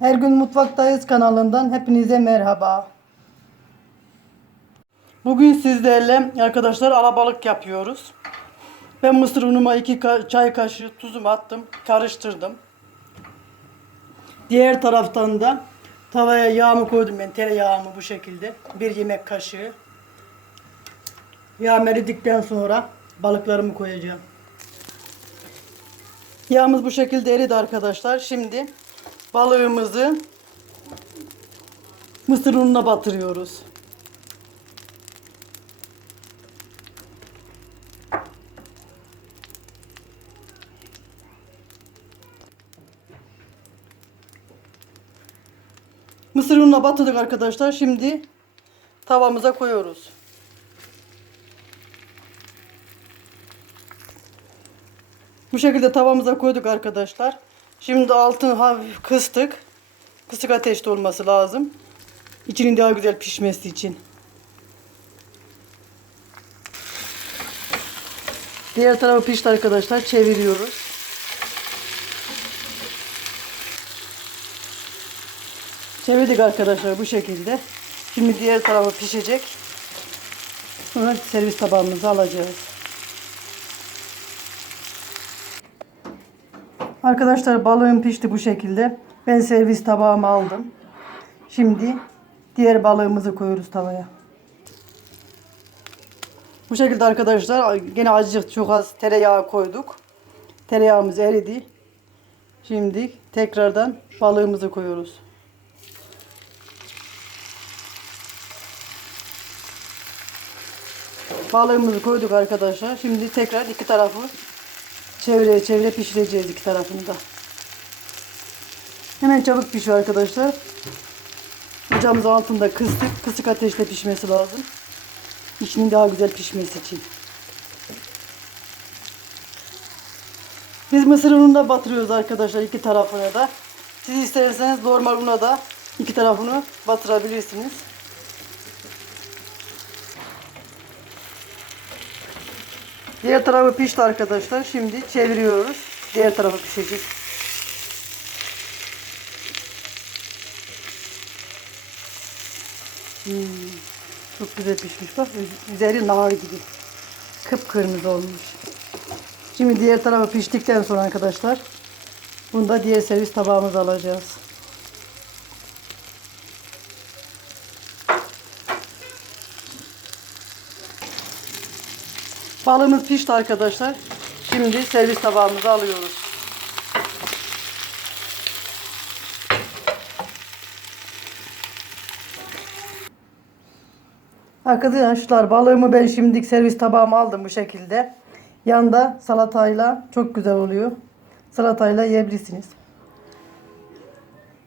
Her gün mutfaktayız kanalından hepinize merhaba. Bugün sizlerle arkadaşlar alabalık yapıyoruz. Ben mısır unuma iki ka- çay kaşığı tuzumu attım, karıştırdım. Diğer taraftan da tavaya yağımı koydum ben, tereyağımı bu şekilde. Bir yemek kaşığı. Yağım eridikten sonra balıklarımı koyacağım. Yağımız bu şekilde eridi arkadaşlar. Şimdi balığımızı mısır ununa batırıyoruz. Mısır ununa batırdık arkadaşlar. Şimdi tavamıza koyuyoruz. Bu şekilde tavamıza koyduk arkadaşlar. Şimdi altını hafif kıstık. Kısık ateşte olması lazım. İçinin daha güzel pişmesi için. Diğer tarafı pişti arkadaşlar. Çeviriyoruz. Çevirdik arkadaşlar bu şekilde. Şimdi diğer tarafı pişecek. Sonra servis tabağımıza alacağız. Arkadaşlar balığım pişti bu şekilde. Ben servis tabağımı aldım. Şimdi diğer balığımızı koyuyoruz tavaya. Bu şekilde arkadaşlar gene azıcık çok az tereyağı koyduk. Tereyağımız eridi. Şimdi tekrardan balığımızı koyuyoruz. Balığımızı koyduk arkadaşlar. Şimdi tekrar iki tarafı çevire çevire pişireceğiz iki tarafını da. Hemen çabuk pişiyor arkadaşlar. Ocağımız altında kıstık. Kısık ateşte pişmesi lazım. İçinin daha güzel pişmesi için. Biz mısır ununa batırıyoruz arkadaşlar iki tarafına da. Siz isterseniz normal una da iki tarafını batırabilirsiniz. Diğer tarafı pişti arkadaşlar. Şimdi çeviriyoruz. Diğer tarafı pişecek. Hmm, çok güzel pişmiş. Bak üzeri nar gibi. Kıpkırmızı olmuş. Şimdi diğer tarafı piştikten sonra arkadaşlar bunu da diğer servis tabağımıza alacağız. Balığımız pişti arkadaşlar. Şimdi servis tabağımıza alıyoruz. Arkadaşlar balığımı ben şimdilik servis tabağıma aldım bu şekilde. Yanda salatayla çok güzel oluyor. Salatayla yiyebilirsiniz.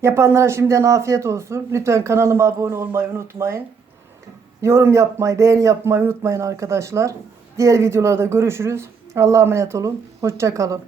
Yapanlara şimdiden afiyet olsun. Lütfen kanalıma abone olmayı unutmayın. Yorum yapmayı, beğeni yapmayı unutmayın arkadaşlar. Diğer videolarda görüşürüz. Allah'a emanet olun. Hoşça kalın.